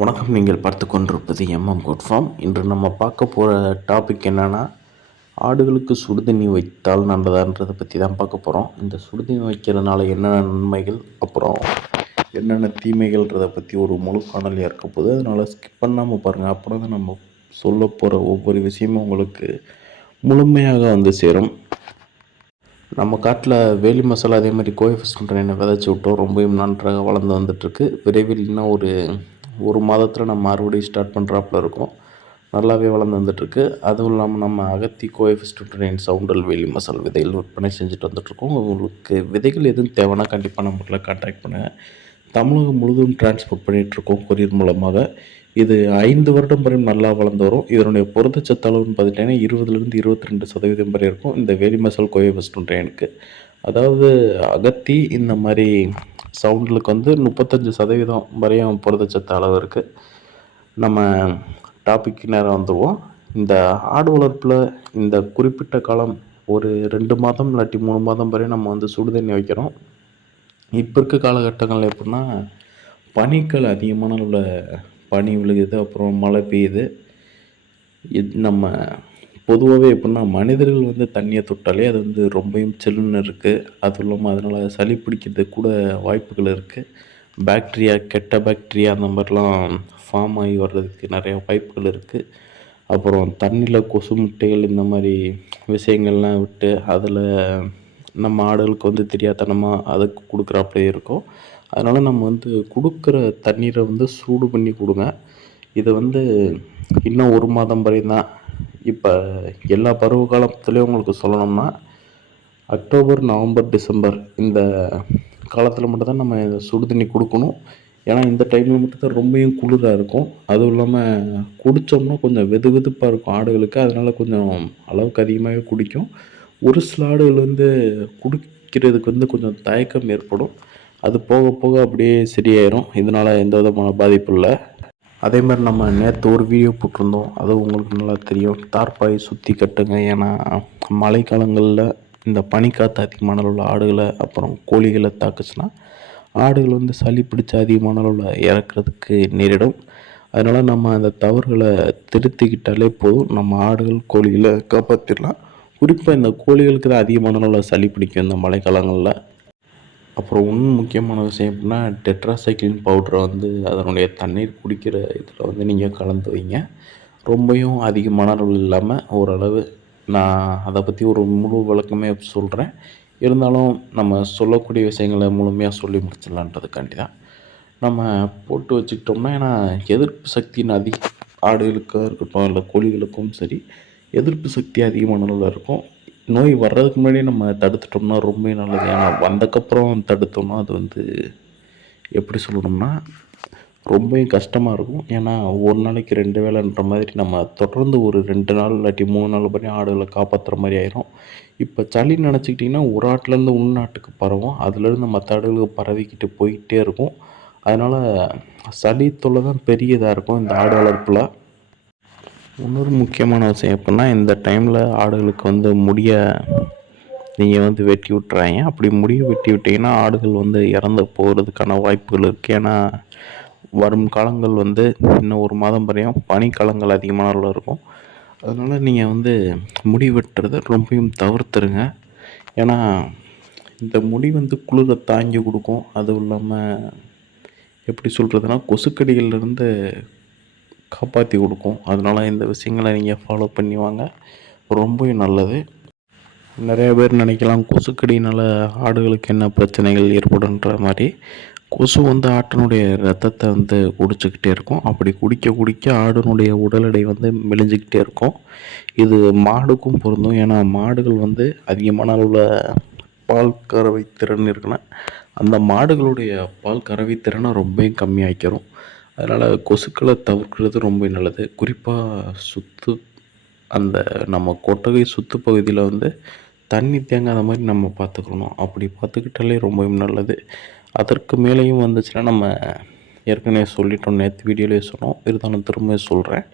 வணக்கம் நீங்கள் பார்த்து கொண்டிருப்பது எம்எம் குட் ஃபார்ம் இன்று நம்ம பார்க்க போகிற டாபிக் என்னென்னா ஆடுகளுக்கு சுடுதண்ணி வைத்தால் நல்லதான்றதை பற்றி தான் பார்க்க போகிறோம் இந்த சுடுதண்ணி வைக்கிறதுனால என்னென்ன நன்மைகள் அப்புறம் என்னென்ன தீமைகள்ன்றதை பற்றி ஒரு முழு காணொலியாக இருக்க போகுது. அதனால் ஸ்கிப் பண்ணாமல் பாருங்கள் அப்புறம் தான் நம்ம சொல்ல போகிற ஒவ்வொரு விஷயமும் உங்களுக்கு முழுமையாக வந்து சேரும். நம்ம காட்டில் வேலி மசாலா அதே மாதிரி கோயஃபிஸ்டன் என்னை விதைச்சி விட்டோம். ரொம்பவும் நன்றாக வளர்ந்து வந்துட்டுருக்கு விரைவில் இன்னும் ஒரு ஒரு மாதத்தில் நம்ம மறுபடியும் ஸ்டார்ட் பண்ணுறாப்புல இருக்கும். நல்லாவே வளர்ந்து வந்துட்டுருக்கு. அதுவும் இல்லாமல் நம்ம அகத்தி கோயஃபிஸ்டன் ட்ரெயின் சவுண்டல் வேலி மசால் விதைகள் விற்பனை செஞ்சுட்டு வந்துட்டுருக்கோம். உங்களுக்கு விதைகள் எதுவும் தேவைன்னா கண்டிப்பாக நம்மள கான்டாக்ட் பண்ணுங்கள் தமிழகம் முழுவதும் டிரான்ஸ்போர்ட் பண்ணிகிட்ருக்கோம் கொரியர் மூலமாக. இது ஐந்து வருடம் வரை நல்லா வளர்ந்து வரும். இதனுடைய புரதச்சத்து அளவுன்னு பார்த்துட்டிங்கன்னா இருபதுலேருந்து இருபத்தி ரெண்டு சதவீதம் வரை இருக்கும் இந்த வேலி மசால் கோயை அதாவது அகத்தி இந்த மாதிரி சவுண்டுகளுக்கு வந்து முப்பத்தஞ்சு சதவீதம் வரையும் புரதச்சத்து அளவு இருக்குது நம்ம டாபிக் நேரம் வந்துடுவோம் இந்த ஆடு வளர்ப்பில் இந்த குறிப்பிட்ட காலம் ஒரு ரெண்டு மாதம் இல்லாட்டி மூணு மாதம் வரையும் நம்ம வந்து சுடுதண்ணி வைக்கிறோம். இப்போ இருக்க காலகட்டங்கள் எப்படின்னா பனிக்கள் அதிகமான உள்ள பனி விழுகுது அப்புறம் மழை பெய்யுது. இது நம்ம பொதுவாகவே எப்படின்னா மனிதர்கள் வந்து தண்ணியை தொட்டாலே அது வந்து ரொம்பவும் சில்லுன்னு இருக்குது அதுவும் இல்லாமல் அதனால் சளி பிடிக்கிறதுக்கு கூட வாய்ப்புகள் இருக்குது பேக்டீரியா கெட்ட பேக்டீரியா அந்த மாதிரிலாம் ஃபார்ம் ஆகி வர்றதுக்கு நிறையா வாய்ப்புகள் இருக்குது அப்புறம் தண்ணியில் கொசு முட்டைகள் இந்த மாதிரி விஷயங்கள்லாம் விட்டு அதில் நம்ம ஆடுகளுக்கு வந்து தெரியாதனமாக அதுக்கு கொடுக்குறாப்புலே இருக்கும். அதனால் நம்ம வந்து கொடுக்குற தண்ணீரை வந்து சூடு பண்ணி கொடுங்க. இது வந்து இன்னும் ஒரு மாதம் வரையும் தான் இப்போ எல்லா பருவ காலத்துலேயும் உங்களுக்கு சொல்லணும்னா அக்டோபர் நவம்பர் டிசம்பர் இந்த காலத்தில் மட்டும்தான் நம்ம சுடு தண்ணி கொடுக்கணும். ஏன்னா இந்த டைமில் மட்டும்தான் ரொம்பவும் குளிராக இருக்கும். அதுவும் இல்லாமல் குடித்தோம்னா கொஞ்சம் வெது வெதுப்பாக இருக்கும் ஆடுகளுக்கு. அதனால் கொஞ்சம் அளவுக்கு அதிகமாகவே குடிக்கும். ஒரு சில ஆடுகள் வந்து குடிக்கிறதுக்கு வந்து கொஞ்சம் தயக்கம் ஏற்படும். அது போக போக அப்படியே சரியாயிரும். இதனால் எந்த விதமான பாதிப்பும் இல்லை. அதே மாதிரி நம்ம நேற்று ஒரு வீடியோ போட்டிருந்தோம். அது உங்களுக்கு நல்லா தெரியும். தார்பாய் சுற்றி கட்டுங்க. ஏன்னா மழைக்காலங்களில் இந்த பனிக்காற்று அதிகமான உள்ள ஆடுகளை அப்புறம் கோழிகளை தாக்குச்சுன்னா ஆடுகள் வந்து சளி பிடிச்ச அதிகமான அளவில் இறக்குறதுக்கு நேரிடும். அதனால் நம்ம அந்த தவறுகளை திருத்திக்கிட்டாலே போதும். நம்ம ஆடுகள் கோழிகளை காப்பாற்றிடலாம் குறிப்பாக இந்த கோழிகளுக்கு தான் அதிகமான அளவில் சளி பிடிக்கும் இந்த மழைக்காலங்களில். அப்புறம் இன்னும் முக்கியமான விஷயம் எப்படின்னா டெட்ராசைக்ளின் பவுட்ரை வந்து அதனுடைய தண்ணீர் குடிக்கிற இதில் வந்து நீங்கள் கலந்து வைங்க. ரொம்பவும் அதிகமான அளவு இல்லாமல் ஓரளவு நான் அதை பற்றி ஒரு முழு விளக்கமே சொல்கிறேன் இருந்தாலும் நம்ம சொல்லக்கூடிய விஷயங்களை முழுமையாக சொல்லி முடிச்சிடலான்றதுக்காண்டி தான். நம்ம போட்டு வச்சுக்கிட்டோம்னா ஏன்னா எதிர்ப்பு சக்தியின் அதிக ஆடுகளுக்காக இருக்கட்டும் இல்லை கோழிகளுக்கும் சரி எதிர்ப்பு சக்தி அதிகமான அளவில் இருக்கும். நோய் வர்றதுக்கு முன்னாடியே நம்ம தடுத்துட்டோம்னா ரொம்ப நல்லது. ஏன்னா வந்தக்கப்புறம் தடுத்தோம்னா அது வந்து எப்படி சொல்லணும்னா ரொம்பவும் கஷ்டமாக இருக்கும். ஏன்னா ஒரு நாளைக்கு ரெண்டு வேலைன்ற மாதிரி நம்ம தொடர்ந்து ஒரு ரெண்டு நாள் இல்லாட்டி மூணு நாள் பண்ணி ஆடுகளை காப்பாற்றுற மாதிரி ஆயிரும். இப்போ சளி நினச்சிக்கிட்டிங்கன்னா ஒரு ஆட்டிலேருந்து உள்நாட்டுக்கு பரவும். அதுலேருந்து மற்ற ஆடுகளுக்கு பரவிக்கிட்டு போய்கிட்டே இருக்கும். அதனால் சளி தொல்லை தான் பெரிய இதாக இருக்கும் இந்த ஆடு வளர்ப்பில். இன்னொரு முக்கியமான விஷயம் எப்படின்னா இந்த டைமில் ஆடுகளுக்கு வந்து முடியை நீங்கள் வந்து வெட்டி விட்டுறாங்க. அப்படி முடியை வெட்டி விட்டிங்கன்னா ஆடுகள் வந்து இறந்து போகிறதுக்கான வாய்ப்புகள் இருக்குது ஏன்னா வரும் காலங்கள் வந்து இன்னும் ஒரு மாதம் வரையும் பனிக்காலங்கள் அதிகமான அளவில் இருக்கும். அதனால் நீங்கள் வந்து முடி வெட்டுறதை ரொம்பவும் தவிர்த்துருங்க. ஏன்னா இந்த முடி வந்து குளிரை தாங்கி கொடுக்கும். அதுவும் இல்லாமல் எப்படி சொல்கிறதுனா கொசுக்கடிகள்லேருந்து காப்பாற்றி கொடுக்கும். அதனால் இந்த விஷயங்களை நீங்கள் ஃபாலோ பண்ணி வாங்க. ரொம்பவும் நல்லது. நிறைய பேர் நினைக்கலாம் கொசுக்கடினால் ஆடுகளுக்கு என்ன பிரச்சனைகள் ஏற்படுன்ற மாதிரி. கொசு வந்து ஆட்டினுடைய ரத்தத்தை வந்து குடிச்சிக்கிட்டே இருக்கும். அப்படி குடிக்க குடிக்க ஆடினுடைய உடல் எடை வந்து மெலிஞ்சிக்கிட்டே இருக்கும். இது மாடுக்கும் பொருந்தும். ஏன்னா மாடுகள் வந்து அதிகமான அளவில் பால் கறவை திறன் இருக்குன்னா அந்த மாடுகளுடைய பால் கறவை திறனை ரொம்ப கம்மியாக்கிறோம் அதனால் கொசுக்களை தவிர்க்கிறது ரொம்ப நல்லது. குறிப்பாக சுற்று அந்த நம்ம கொட்டகை சுற்று பகுதியில் வந்து தண்ணி தேங்காத மாதிரி நம்ம பார்த்துக்கணும். அப்படி பார்த்துக்கிட்டாலே ரொம்பவும் நல்லது. அதற்கு மேலேயும் வந்துச்சுன்னா நம்ம ஏற்கனவே சொல்லிட்டோம் நேற்று வீடியோலேயே சொன்னோம். இருந்தாலும் திரும்ப சொல்கிறேன்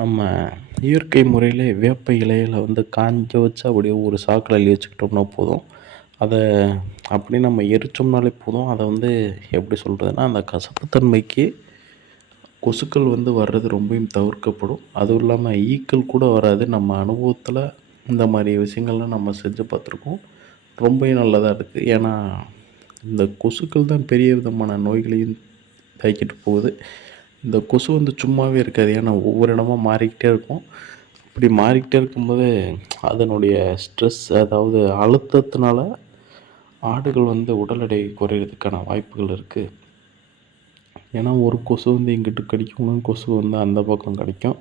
நம்ம இயற்கை முறையில் வேப்ப இலையில் வந்து காஞ்ச வச்சு அப்படியே ஒரு சாக்கில் அள்ளி வச்சுக்கிட்டோம்னா போதும். அதை அப்படி நம்ம எரிச்சோம்னாலே போதும். அதை வந்து எப்படி சொல்கிறதுனா அந்த கசப்புத்தன்மைக்கு கொசுக்கள் வந்து வர்றது ரொம்பவும் தவிர்க்கப்படும். அதுவும் இல்லாமல் ஈக்கள் கூட வராது. நம்ம அனுபவத்தில் இந்த மாதிரி விஷயங்கள்லாம் நம்ம செஞ்சு பார்த்துருக்கோம். ரொம்பவும் நல்லதாக இருக்குது ஏன்னா இந்த கொசுக்கள் தான் பெரிய விதமான நோய்களையும் தாக்கிட்டு போகுது. இந்த கொசு வந்து சும்மாவே இருக்காது. ஏன்னா ஒவ்வொரு இடமா மாறிக்கிட்டே இருக்கும். இப்படி மாறிக்கிட்டே இருக்கும்போது அதனுடைய ஸ்ட்ரெஸ் அதாவது அழுத்தத்தினால ஆடுகள் வந்து உடல் எடை குறையிறதுக்கான வாய்ப்புகள் இருக்குது ஏன்னா ஒரு கொசு வந்து இங்கிட்டு கடிக்கும் இன்னொரு கொசு வந்து அந்த பக்கம் கடிக்கும்.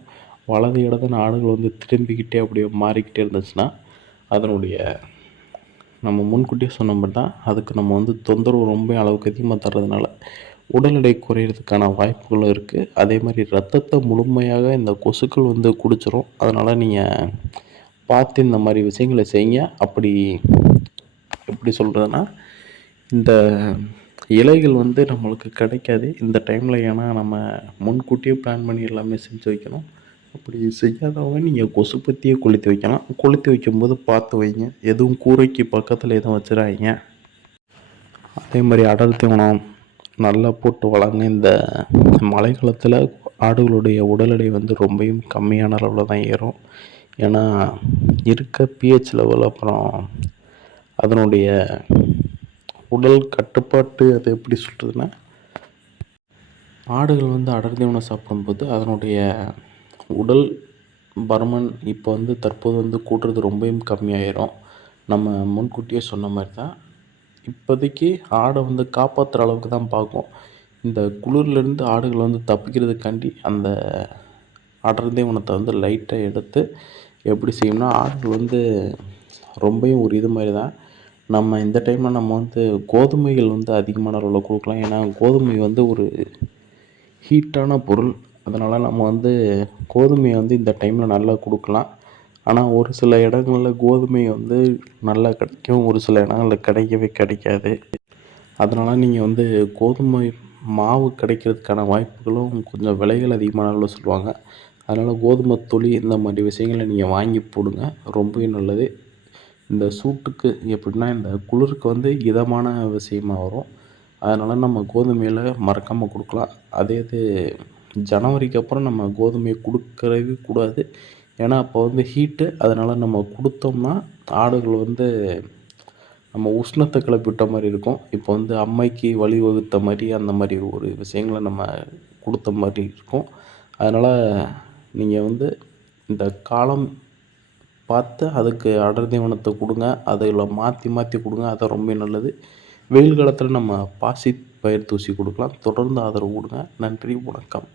வலது இடது நாடுகள் வந்து திரும்பிக்கிட்டே அப்படியே மாறிக்கிட்டே இருந்துச்சுன்னா அதனுடைய நம்ம முன்கூட்டியே சொன்ன மாதிரி தான் அதுக்கு நம்ம வந்து தொந்தரவு ரொம்ப அளவுக்கு அதிகமாக தர்றதுனால உடல் எடை குறையிறதுக்கான வாய்ப்புகளும் இருக்குது அதே மாதிரி ரத்தத்தை முழுமையாக இந்த கொசுக்கள் வந்து குடிச்சிரும். அதனால் நீங்கள் பார்த்து இந்த மாதிரி விஷயங்களை செய்யுங்க. அப்படி எப்படி சொல்கிறதுனா இந்த இலைகள் வந்து நம்மளுக்கு கிடைக்காது. இந்த டைமில் ஏன்னா நம்ம முன்கூட்டியே பிளான் பண்ணி எல்லாமே செஞ்சு வைக்கணும். அப்படி செய்யாதவங்க நீங்கள் கொசு பற்றியே கொளுத்தி வைக்கலாம். கொளுத்தி வைக்கும்போது பார்த்து வைங்க. எதுவும் கூரைக்கு பக்கத்தில் எதுவும் வச்சிடாதீங்க. அதே மாதிரி அடல் தீவனம் நல்லா போட்டு வளங்க இந்த மழை காலத்தில் ஆடுகளுடைய உடல் எடை வந்து ரொம்பவும் கம்மியான அளவில் தான் ஏறும். ஏன்னா இருக்க பிஹெச் லெவல் அப்புறம் அதனுடைய உடல் கட்டுப்பாட்டு அது எப்படி சொல்கிறதுன்னா ஆடுகள் வந்து அடர் தீவனம் சாப்பிடும்போது அதனுடைய உடல் பருமன் இப்போ வந்து தற்போது வந்து கூட்டுறது ரொம்பவும் கம்மியாயிரும். நம்ம முன்கூட்டியே சொன்ன மாதிரி தான் இப்போதைக்கு ஆடை வந்து காப்பாற்றுற அளவுக்கு தான் பார்க்கும். இந்த குளிர்லேருந்து ஆடுகள் வந்து தப்பிக்கிறதுக்காண்டி அந்த அடர்ந்தே உணத்தை வந்து லைட்டாக எடுத்து எப்படி செய்யணும்னா ஆடுகள் வந்து ரொம்பவும் ஒரு இது மாதிரி தான் நம்ம இந்த டைமில் நம்ம வந்து கோதுமைகள் வந்து அதிகமான அளவில் கொடுக்கலாம். ஏன்னா கோதுமை வந்து ஒரு ஹீட்டான பொருள். அதனால் நம்ம வந்து கோதுமையை வந்து இந்த டைமில் நல்லா கொடுக்கலாம். ஆனால் ஒரு சில இடங்களில் கோதுமை வந்து நல்லா கிடைக்கும். ஒரு சில இடங்களில் கிடைக்கவே கிடைக்காது. அதனால் நீங்கள் வந்து கோதுமை மாவு கிடைக்கிறதுக்கான வாய்ப்புகளும் கொஞ்சம் விலைகள் அதிகமான அளவில் சொல்லுவாங்க. அதனால் கோதுமை தொழில் இந்த மாதிரி விஷயங்களை நீங்கள் வாங்கி போடுங்க. ரொம்பவே நல்லது. இந்த சூட்டுக்கு எப்படின்னா இந்த குளிருக்கு வந்து இதமான விஷயமா வரும். அதனால் நம்ம கோதுமையில் மறக்காமல் கொடுக்கலாம். அதே இது ஜனவரிக்கு அப்புறம் நம்ம கோதுமையை கொடுக்கவே கூடாது. ஏன்னா அப்போ வந்து ஹீட்டு அதனால் நம்ம கொடுத்தோம்னா ஆடுகள் வந்து நம்ம உஷ்ணத்தை கிளப்பிவிட்ட மாதிரி இருக்கும். இப்போ வந்து அம்மைக்கு வழிவகுத்த மாதிரி அந்த மாதிரி ஒரு விஷயங்கள நம்ம கொடுத்த மாதிரி இருக்கும். அதனால் நீங்கள் வந்து இந்த காலம் பார்த்து அதுக்கு அடர் தீவனத்தை கொடுங்க அதில் மாற்றி மாற்றி கொடுங்க அதான் ரொம்ப நல்லது. வெயில் காலத்தில் நம்ம பாசி பயிர் தூசி கொடுக்கலாம். தொடர்ந்து ஆதரவு கொடுங்க. நன்றி வணக்கம்.